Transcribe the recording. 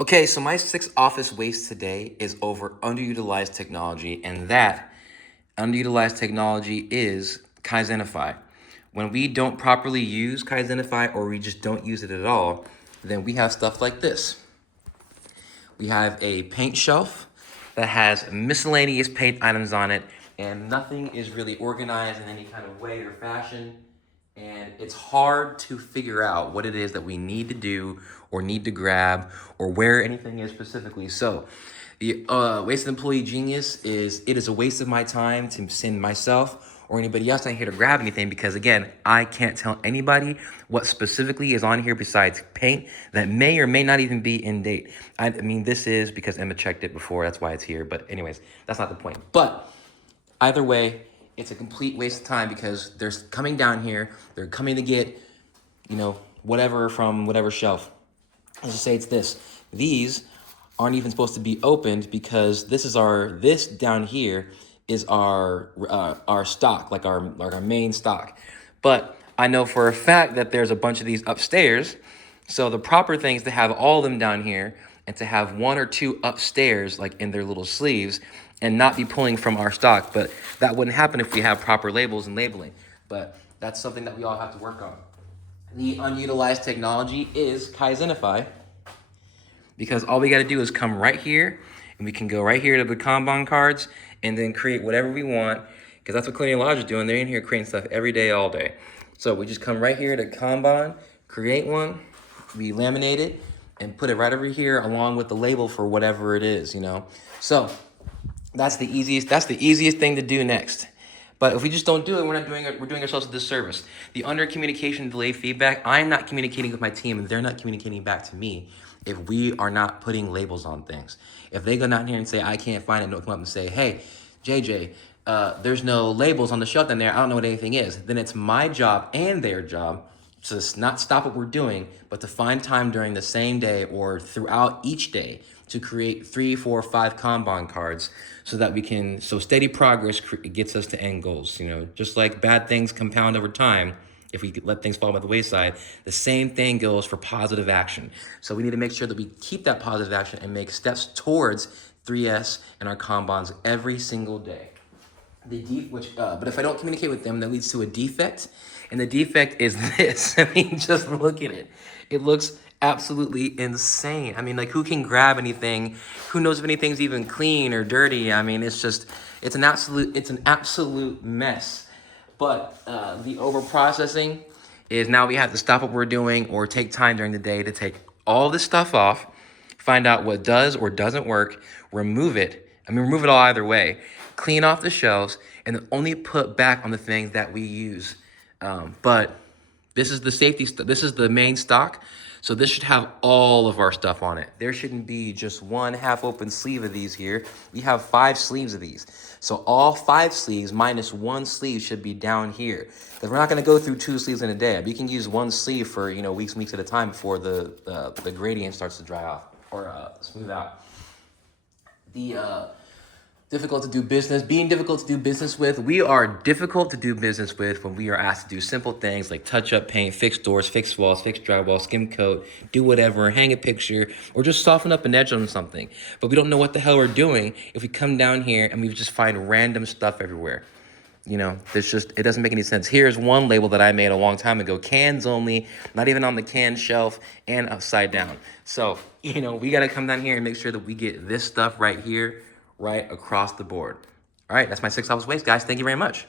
Okay, so my sixth office waste today is over underutilized technology, and that underutilized technology is Kaizenify. When we don't properly use Kaizenify or we just don't use it at all, then we have stuff like this. We have a paint shelf that has miscellaneous paint items on it, and nothing is really organized in any kind of way or fashion. And it's hard to figure out what it is that we need to do or need to grab or where anything is specifically. So, the wasted employee genius is it is a waste of my time to send myself or anybody else in here to grab anything because again, I can't tell anybody what specifically is on here besides paint that may or may not even be in date. I mean, this is because Emma checked it before, that's why it's here. But anyways, that's not the point. But either way, it's a complete waste of time because they're coming down here, they're coming to get, whatever from whatever shelf. Let's just say it's this. These aren't even supposed to be opened because this down here is our stock, like our main stock. But I know for a fact that there's a bunch of these upstairs. So the proper thing is to have all of them down here and to have one or two upstairs, like in their little sleeves, and not be pulling from our stock. But that wouldn't happen if we have proper labels and labeling. But that's something that we all have to work on. The unutilized technology is Kaizenify, because all we got to do is come right here and we can go right here to the Kanban cards and then create whatever we want, because that's what Cleaning Lodge is doing. They're in here creating stuff every day, all day. So we just come right here to Kanban, create one, we laminate it, and put it right over here along with the label for whatever it is, So that's the easiest thing to do next. But if we just don't do it, we're doing ourselves a disservice. The under communication delay feedback, I'm not communicating with my team and they're not communicating back to me if we are not putting labels on things. If they go down here and say, I can't find it, and they'll come up and say, hey, JJ, there's no labels on the shelf down there, I don't know what anything is, then it's my job and their job to not stop what we're doing, but to find time during the same day or throughout each day to create 3, 4, 5 Kanban cards so that so steady progress gets us to end goals. Just like bad things compound over time, if we let things fall by the wayside, the same thing goes for positive action. So we need to make sure that we keep that positive action and make steps towards 3S and our Kanbans every single day. But if I don't communicate with them, that leads to a defect. And the defect is this. I mean, just look at it. It looks absolutely insane. I mean, like, who can grab anything? Who knows if anything's even clean or dirty? I mean, it's an absolute mess. But the over processing is now we have to stop what we're doing or take time during the day to take all this stuff off, find out what does or doesn't work, remove it. I mean, remove it all either way. Clean off the shelves and then only put back on the things that we use. But this is the safety stuff. This is the main stock. So this should have all of our stuff on it. There shouldn't be just one half open sleeve of these here. We have 5 sleeves of these. So all 5 sleeves minus 1 sleeve should be down here. Because we're not going to go through 2 sleeves in a day. We can use 1 sleeve for, weeks and weeks at a time before the gradient starts to dry off or smooth out. Difficult to do business. Being difficult to do business with. We are difficult to do business with when we are asked to do simple things like touch up paint, fix doors, fix walls, fix drywall, skim coat, do whatever, hang a picture, or just soften up an edge on something. But we don't know what the hell we're doing if we come down here and we just find random stuff everywhere. It doesn't make any sense. Here's one label that I made a long time ago. Cans only, not even on the can shelf and upside down. So, we got to come down here and make sure that we get this stuff right here, right across the board. All right, that's my 6 office waste, guys. Thank you very much.